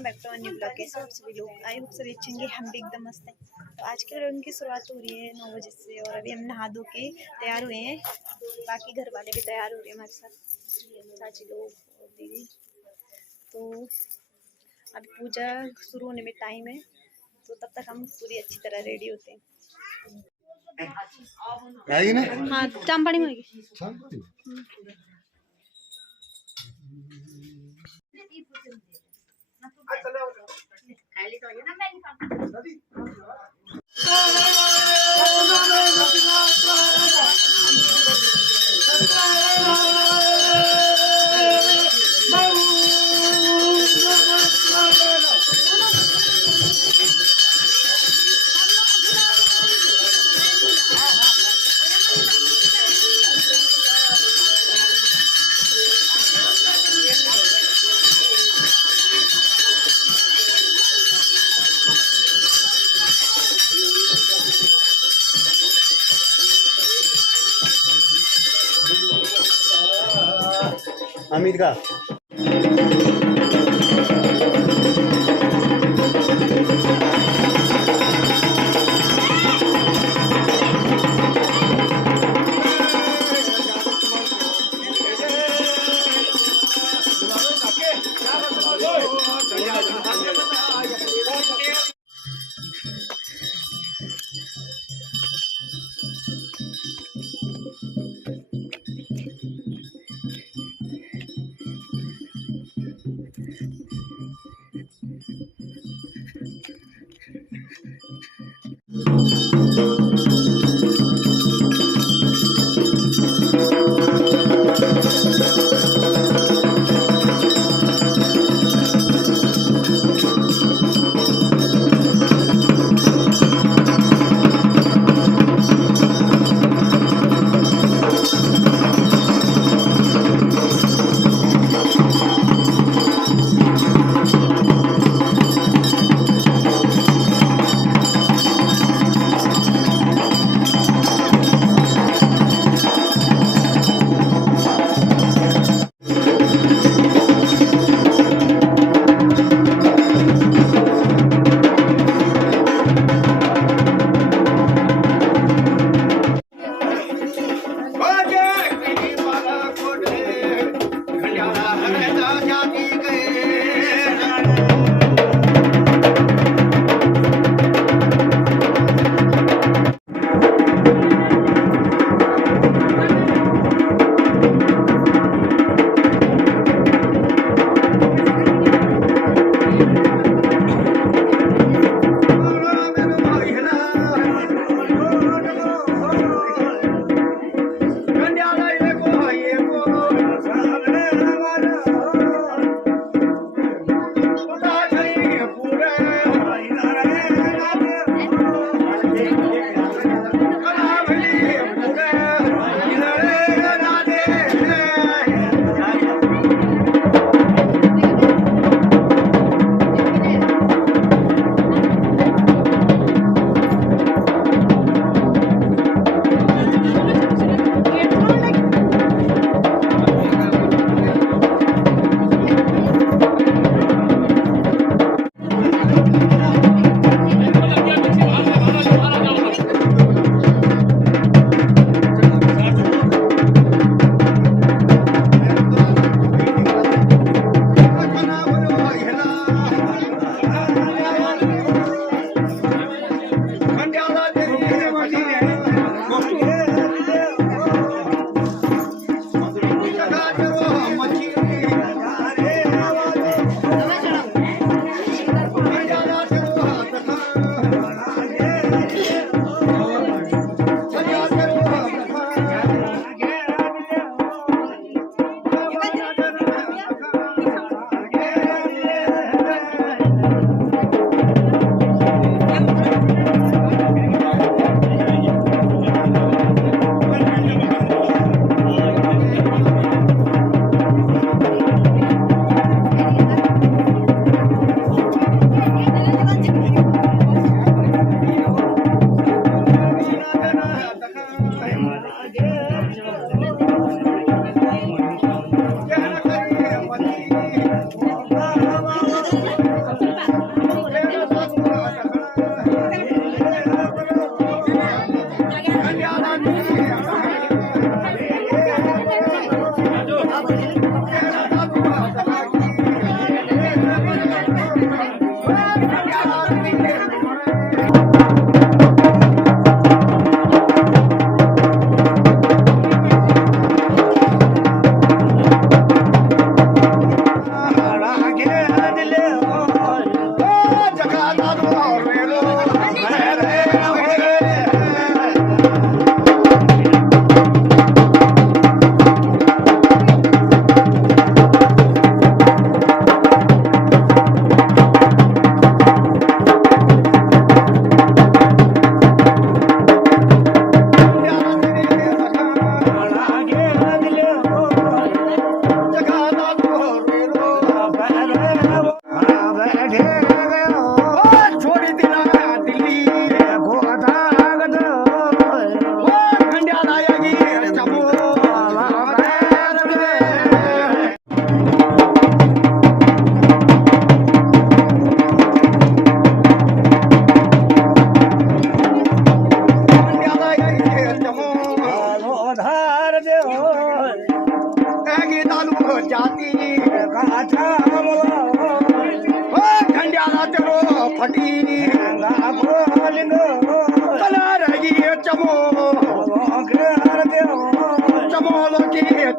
Welcome back to new blog. कैसे आप सभी लोग? आई होप सभी अच्छे होंगे। हम भी एकदम मस्त हैं। तो आज के दिन की शुरुआत हो रही है 9 बजे से और अभी हम नहा धो के तैयार हुए हैं। बाकी घर वाले भी तैयार हो रहे हैं हमारे साथ, चाची लोग और दीदी। तो अभी पूजा शुरू होने में टाइम है, तो तब तक हम पूरी अच्छी तरह रेडी होते हैं। हाँ, चांपाड़ी में अमित का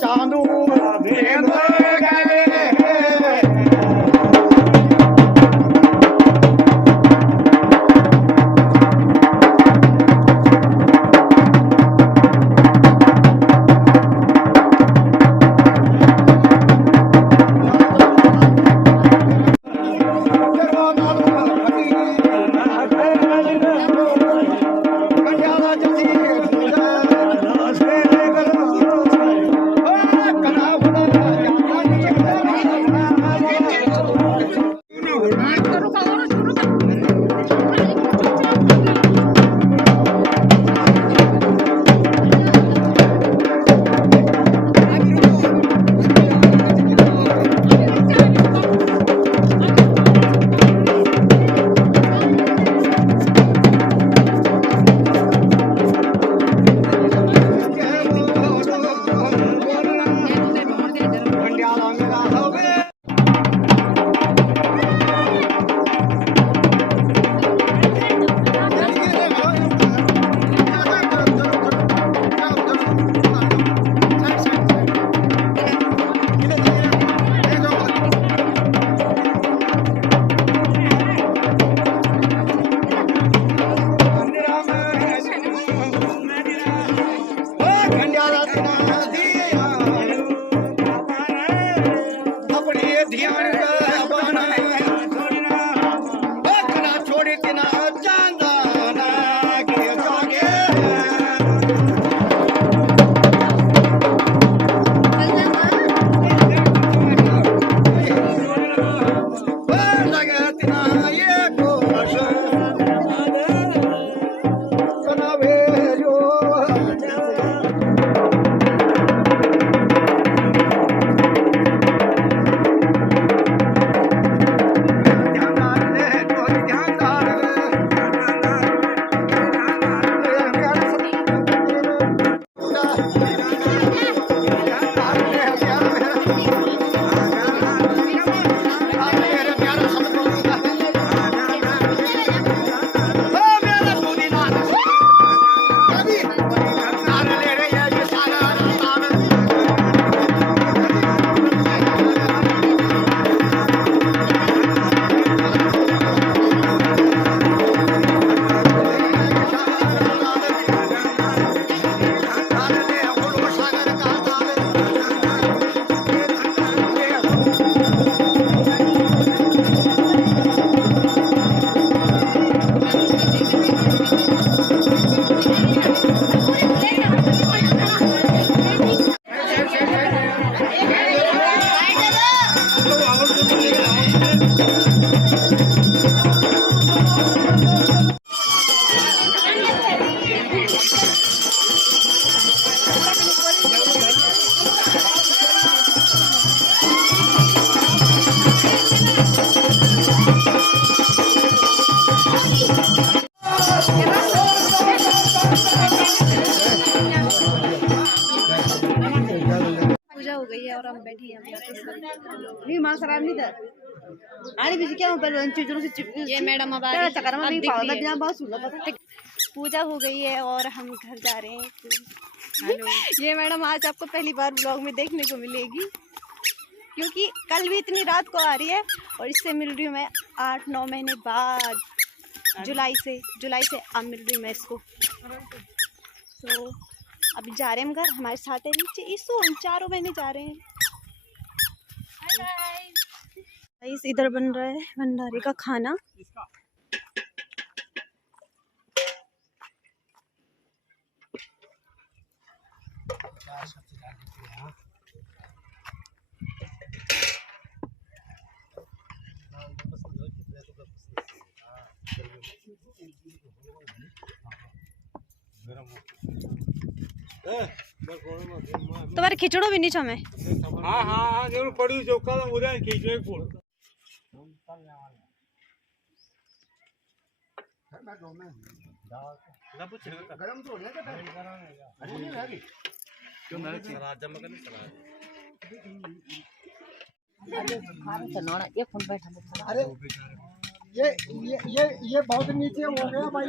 चांदू पूजा हो गई है और हम बैठे हैं अभी आके सब मी मासरा नहीं था अरे बीच क्या पहले इन चीजों से चिपकी ये मैडम अब आ तेरा रही चक्कर में अब भी दिख पावला रही है। बिना बहुत सुंदर पता पूजा हो गई है और हम घर जा रहे हैं। ये मैडम आज आपको पहली बार ब्लॉग में देखने को मिलेगी, क्योंकि कल भी इतनी रात को आ रही है और इससे मिल रही हूँ मैं 8-9 महीने बाद, जुलाई से अब मिल रही हूँ मैं इसको। तो अभी जा रहे हैं हम घर, हमारे साथ है नीचे ईसु, हम चारों बहने जा रहे हैं। गाइस इधर बन रहा है भंडारे का खाना। तुम्हारे खिचड़ो भी नहीं छो में। हाँ हाँ हाँ जरूर पड़ी चौका तो मुझे खींचने को गरम तो होने का क्यों ना सलाद जमा करने सलाद एक फोन बैठा अरे ये बहुत नीचे हो गया भाई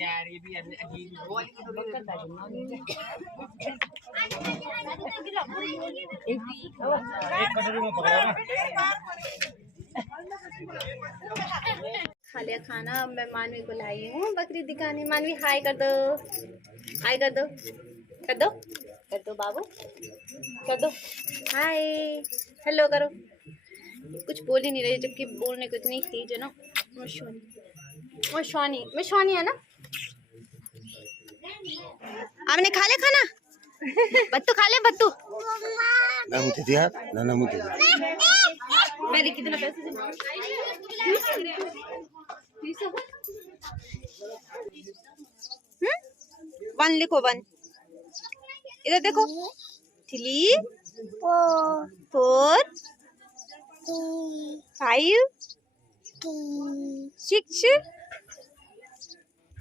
यार ये भी अजीब एक कटोरी में पकड़ा ना। खा लिया खाना, अब मैं मानवी को लाई हूँ बकरी दिखाने। मानवी हाय कर दो, हाय कर दो, कर दो, कर दो बाबू, कर दो हाय, हेलो करो। कुछ बोल ही नहीं रही, जबकि बोलने को इतनी तेज है ना। मैं है ना। आपने खा लिया खाना? बत्तू खा ले, बत्तू ना मुझे दिया ना मुझे मैंने कितना पैसे वन लिखो, वन इधर देखो। 3 4 5 6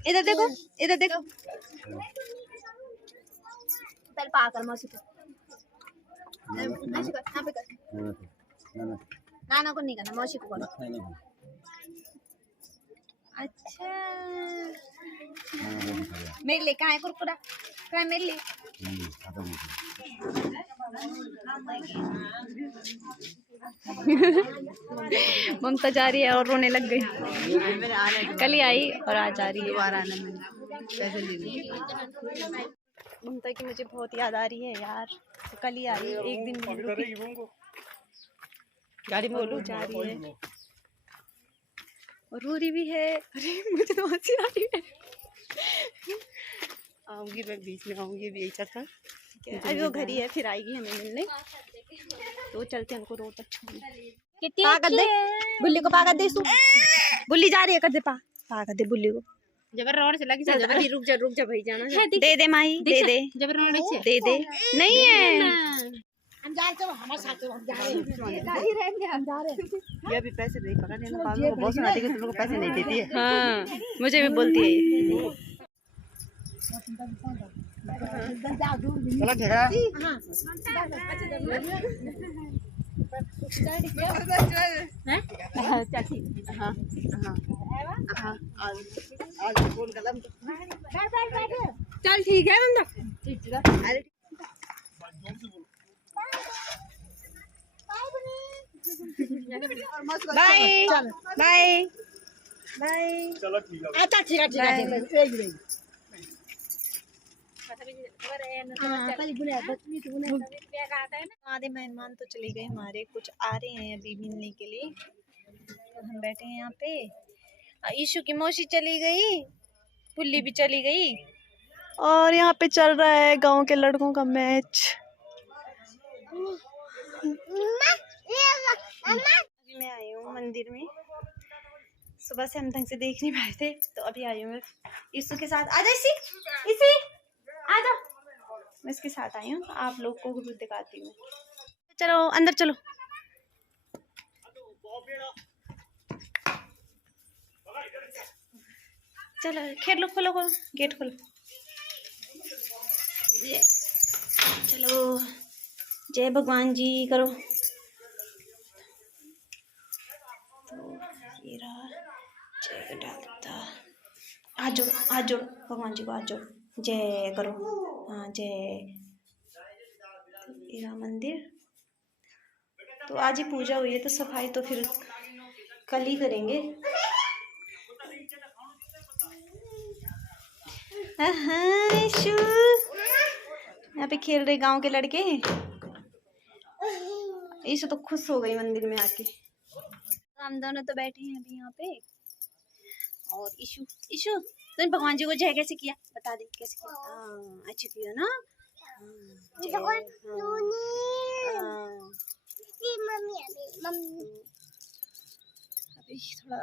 इधर देखो, इधर देखो। पहले पाकर मौसी को ऐसे कर, यहाँ पे कर। नाना को नहीं करना, मौसी को बोलो। अच्छा मेरे लिए कहाँ है कुरकुरा? कहाँ है मेरे लिए? ममता जा रही है और रोने लग गई। कल ही आई और आज जा रही है। ममता की मुझे बहुत याद आ रही है यार। तो कल ही आई, एक दिन गाड़ी में बोलू जा रही है और रो रही भी है। अरे मुझे तो हंसी आ रही है। आऊंगी मैं बीच में आऊंगी भी ऐसा था। अभी वो घर ही है, फिर आएगी हमें मिलने। तो चलते हैं उनको रोड तक छोड़ने। पागल दे बुल्ली को, पागल दे। बुल्ली जा रही है, कर दे पागल दे बुल्ली को। जबर रोड से लगी जबर रुक जा भाई जाना दे दे माही, दे दे, जबर रोड से दे दे। नहीं है हम जा रहे, हमारे साथ हम जा रहे हैं। ये अभी पैसे नहीं पकड़ लेना, बाद में बहुत सुनाती है कि तुम लोग को पैसे नहीं देती है। हाँ मुझे भी बोलती है ये। चलो ठीक है चल ठीक। हाँ हाँ आज फोन कलम चल ठीक है अरे बाय बाय बाय। चलो ठीक है अच्छा ठीक है आधे मेहमान तो चले गए हमारे, कुछ आ रहे हैं अभी मिलने के लिए। तो हम बैठे हैं यहाँ पे। ईशु की मौसी चली गई, पुल्ली भी चली गई और यहाँ पे चल रहा है गांव के लड़कों का मैच। मैं आई हूँ मंदिर में, सुबह से हम ढंग से देख नहीं पाए थे, तो अभी आई हूँ मैं ईशु के साथ। आ जा इसी आ जाओ, मैं इसके साथ आई हूँ। आप लोग को भी दिखाती हूँ। चलो अंदर चलो। चलो खेल लो, खोलो खोलो गेट खोलो। चलो जय भगवान जी करो। तो ये रहा जय डालता। हाथ जोड़ो, हाथ जोड़ो, भगवान जी को हाथ जोड़ो, जय करो। हाँ जय। तो ये रहा मंदिर। तो आज ही पूजा हुई है तो सफाई तो फिर कल ही करेंगे। शू यहाँ पे खेल रहे गांव के लड़के। ईशु तो खुश हो गई मंदिर में आके। हम दोनों तो बैठे हैं अभी यहाँ पे। और ईशु, ईशु तुमने भगवान जी को जय कैसे किया बता दे, कैसे किया? अच्छा किया ना। अभी थोड़ा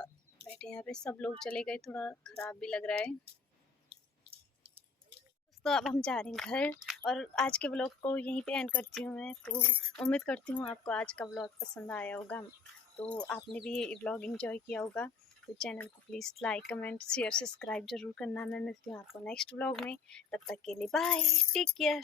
बैठे यहाँ पे, सब लोग चले गए, थोड़ा खराब भी लग रहा है। तो अब हम जा रहे हैं घर, और आज के ब्लॉग को यहीं पे एंड करती हूँ मैं। तो उम्मीद करती हूँ आपको आज का ब्लॉग पसंद आया होगा, तो आपने भी ये ब्लॉग एंजॉय किया होगा। तो चैनल को please like comment share subscribe जरूर करना। मैं मिलती हूँ आपको नेक्स्ट ब्लॉग में, तब तक के लिए बाय, टेक केयर।